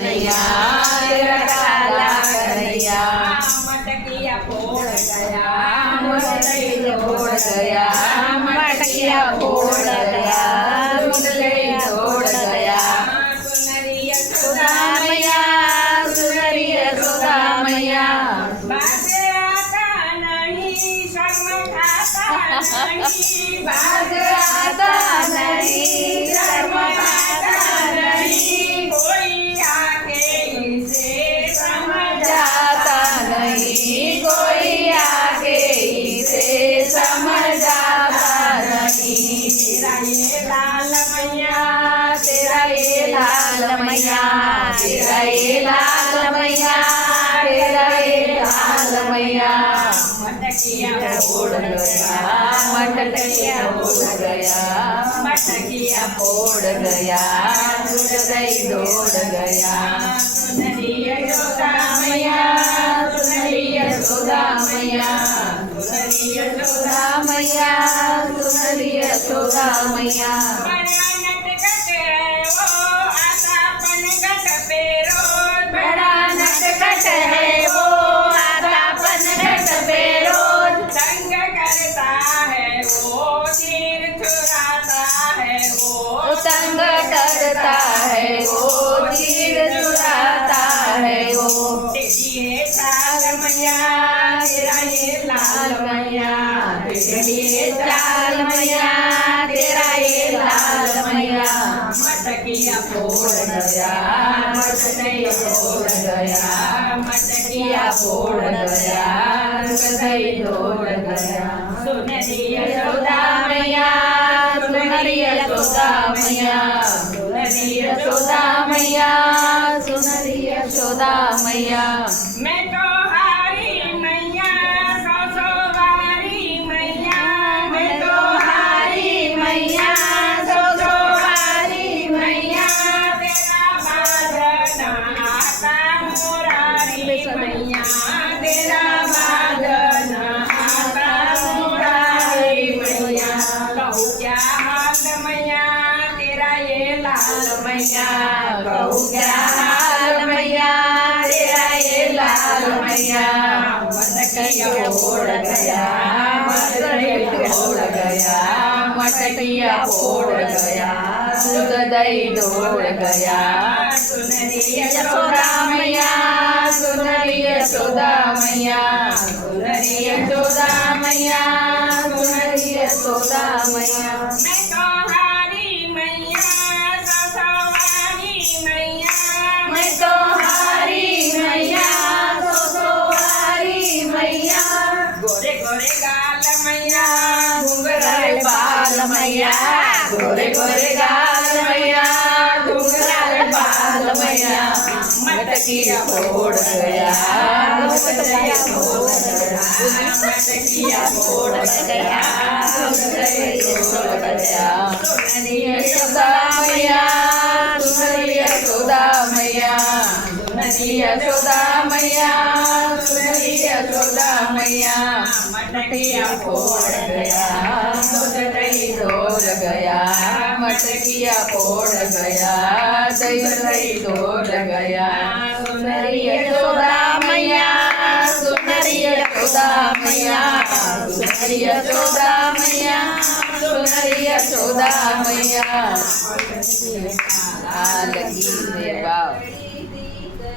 कन्हैया तेरा काला कन्हैया मटकिया फोड़ गया मुरली फोड़ गया मटकिया फोड़ गया मुरली फोड़ गया सुनरिया सुधा मैया सुनरी सुधा मैया बाजे आता नहीं शर्म खाता नहीं बाज आता नहीं शर्म आता नहीं कोई आके इसे समझ जाता नहीं कोई आगे इसे समझाता नहीं तेरा ये लाल मैया तेरा ये लाल मैया तेरा ये लाल मैया तेरा ये लाल मैया मटकिया फोड़ गया मटकिया फोड़ गया मटकिया फोड़ गया दूध दही दौड़ गया सुनरिया यशोदा मैया सुनरी यशोदा मैया सुनरिया यशोदा मैया सुनरी यशोदा मैया बड़ा नटखट है वो आता पनघट पे रोज बड़ा नटखट है वो आता पनघट पे रोज तंग करता है वो तीर चुराता है वो तंग करता है वो तीर चुराता है वो ये लाल मैया तेरा ये लाल मैया तेरा ये लाल मैया तेरा ये लाल मैया मटकिया फोड़ गया मटकिया फोड़ गया मटकिया फोड़ गया दही दौड़ गया सुनरिया यशोदा मैया सुनरी यशोदा मैया सुनरी यशोदा मैया सुनरी यशोदा मैया मैं तो हारी मैया सो वारी मैया मैं तो हारी मैया सो हारी मैया तेरा बाजना आता मुरारी मैया तेरा बाजना आता मुरारी मैया कहू क्या हाल मैया तेरा ये लाल मैया कहू क्या हाल मैया तेरा ये लाल मैया मटकिया फोड़ गया मटकिया फोड़ गया मटकिया फोड़ गया दूध दही दौड़ गया सुनरी यशोदा मैया सुनरी यशोदा मैया सुनरी यशोदा मैया सुनरी यशोदा मैया मैं तो हारी मैया सवारी मैया मैं तो हारी मैया सो हारी मैया गोरे गोरे गाल मैया घुंघराले बाल मैया गोरे गोरे गाल मैया घुंघराले बाल मैया मटकिया फोड़ गया मटकिया फोड़ गया मटकिया फोड़ गया फोड़ गया सुनरी यशोदा मैया सुनरी यशोदा मैया सुनरी यशोदा मैया सुनरी यशोदा मैया मटकिया फोड़ गया दूध दही दौड़ गया मटकिया फोड़ गया दही दौड़ गया सुनरी यशोदा मैया सुनरी यशोदा मैया सुनरी यशोदा मैया सुनरी यशोदा मैया लगी मेरे बाप